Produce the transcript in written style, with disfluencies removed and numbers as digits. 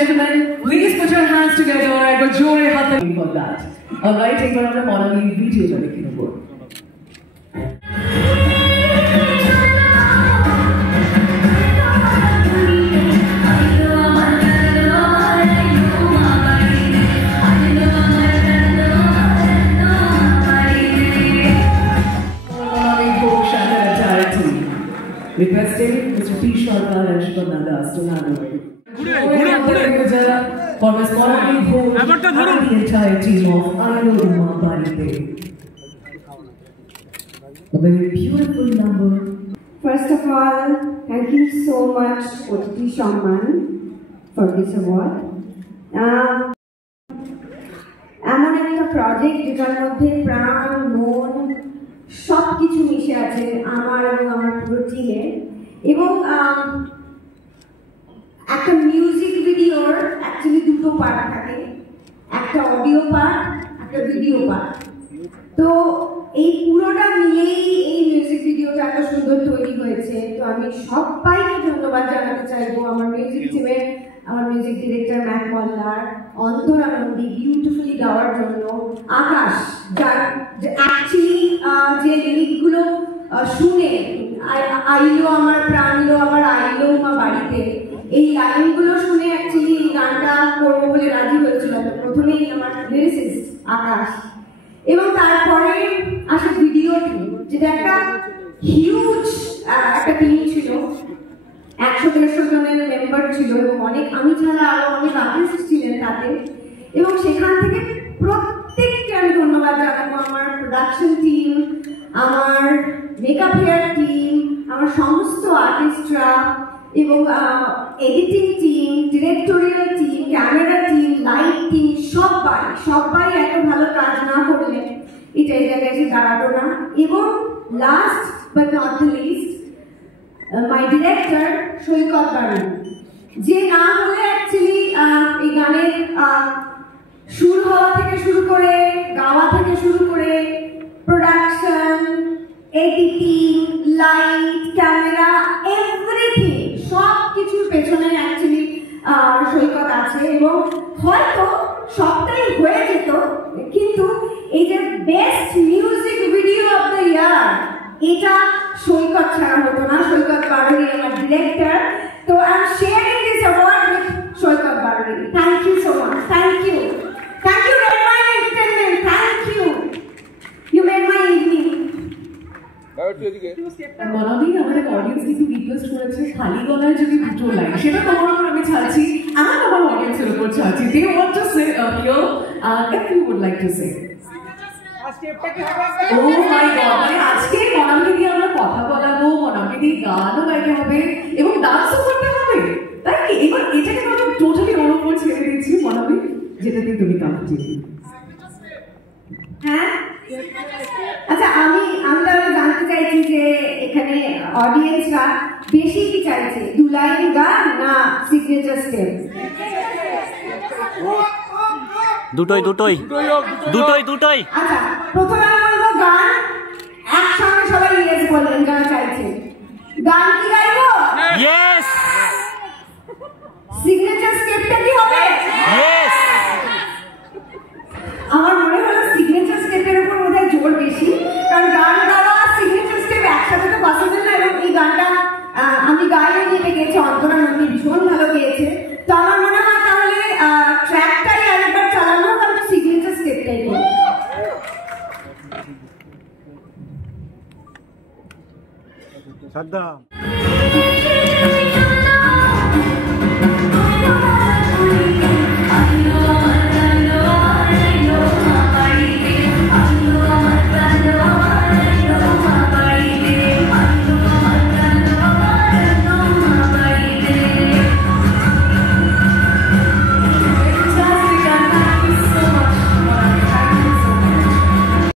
gentlemen, please put your hands together. I got Jore Hatani for that. Alright, take one of the Monami video that we can afford. Requesting Mr. T. Sharma and Shivananda to handle for responding home and the entire team of Ailo Uma Barite. A very beautiful number. First of all, thank you so much, OTT Sharman, for this award. এমন একটা project যেটার মধ্যে প্রাণ মন সবকিছু মিশে আছে আমার এবং আমার পুরো টিমের এবং একটা মিউজিক ভিডিওর অ্যাকচুয়ালি দুটো পার্ট থাকে, একটা অডিও পার্ট, একটা ভিডিও পার্ট। তো এই পুরোটা মিলেই এই মিউজিক ভিডিওটা এত সুন্দর তৈরি হয়েছে। তো আমি সবাইকে ধন্যবাদ জানাতে চাইবো আমার মিউজিক টিমের, আমার মিউজিক ডিরেক্টর ম্যাক মল্লার, অন্তরা নন্দী বিউটিফুলি গাওয়ার জন্য, আকাশ যার অ্যাকচুয়ালি যে লিরিকগুলো শুনে আইলো আমার প্রাণলো আমার আইলো মা বাড়িতে, এই লাইনগুলো শুনে অ্যাকচুয়ালি এই গানটা করবো বলে রাজি হয়েছিল প্রথমেই আমার লিরিসিস্ট আকাশ। এবং তারপরে আসে ভিডিও টিম, যেটা একটা হিউজ একটা টিম ছিল, 100-150 জনের মেম্বার ছিল এবং অনেক আমি ছাড়া আরো অনেক আর্টিস্ট ছিলেন তাতে। এবং সেখান থেকে প্রত্যেককে আমি ধন্যবাদ জানাবো, আমার প্রোডাকশন টিম, আমার মেকআপ হেয়ার টিম, আমার সমস্ত আর্টিস্টরা এবং editing team, directorial team, camera team, light team, সবাই এত ভালো কাজ না করলে এটা এই জায়গায় এসে দাঁড়াতো না। এবং last but not the least, my director Saikat Barun, যে না হলে অ্যাকচুয়ালি এই গানের সুর হওয়া থেকে শুরু করে, গাওয়া থেকে শুরু করে, production, editing, light, camera, everything সব কিছুর পেছনে অ্যাকচুয়ালি সৈকত আছে। এবং হয়তো সবটাই হয়ে যেত, কিন্তু এই যে best music video of the year, এটা সৈকত ছাড়া হতো না। সৈকত বারুরি আমার ডিরেক্টর। তো I am sharing this award with Saikat Baruri. Thank you so much. Thank you Red Wine Entertainment. Thank you. You made my evening. মনাবি আমাদের অডিয়েন্স কিছু রিকোয়েস্ট করেছে খালি গলায় যদি দুটো লাইন, সেটা তোমার উপর আমি ছাড়ছি, আমার অডিয়েন্সের উপর ছাড়ছি। They want to say here, if you would like to say. Oh my God! মানে আজকে মনাবি দিয়ে আমরা কথা বলাবো, মনাবি দিয়ে গানও গাইতে হবে এবং ডান্সও করতে হবে, তাই কি? এবার এটাকে আমি টোটালি ওর উপর ছেড়ে দিচ্ছি মনাবি, যেটা দিয়ে তুমি কমফর্টেবল। হ্যাঁ, আচ্ছা আমি তাহলে জানতে চাইছি যে এখানে অডিয়েন্সরা বেশি কি চাইছে, 2 লাইন গান না সিগনেচার স্টেপ? দুটোই। আচ্ছা, প্রথমে আমি বলবো গান, একসঙ্গে সবাই ইয়েস বলবেন যারা চাইছে। গান কি গাইবো? ইয়েস। সিগনেচার স্টেপটা কি হবে? ইয়েস। আমার মনে হলো সিগনেচার স্টেপের উপর বোধহয় জোর বেশি, কারণ গান গাওয়া আর সিগনেচার স্টেপ একসাথে তো পসিবল না। এবং এই গানটা আমি গাইও নিতে গেছি, অন্তরা নন্দী ভীষণ ভালো গেয়েছে। তো আমার মনে হয় তাহলে ট্র্যাকটাই আরেকবার চালানো, কারণ সিগনেচার স্টেপটাই করি। সাদ্দাম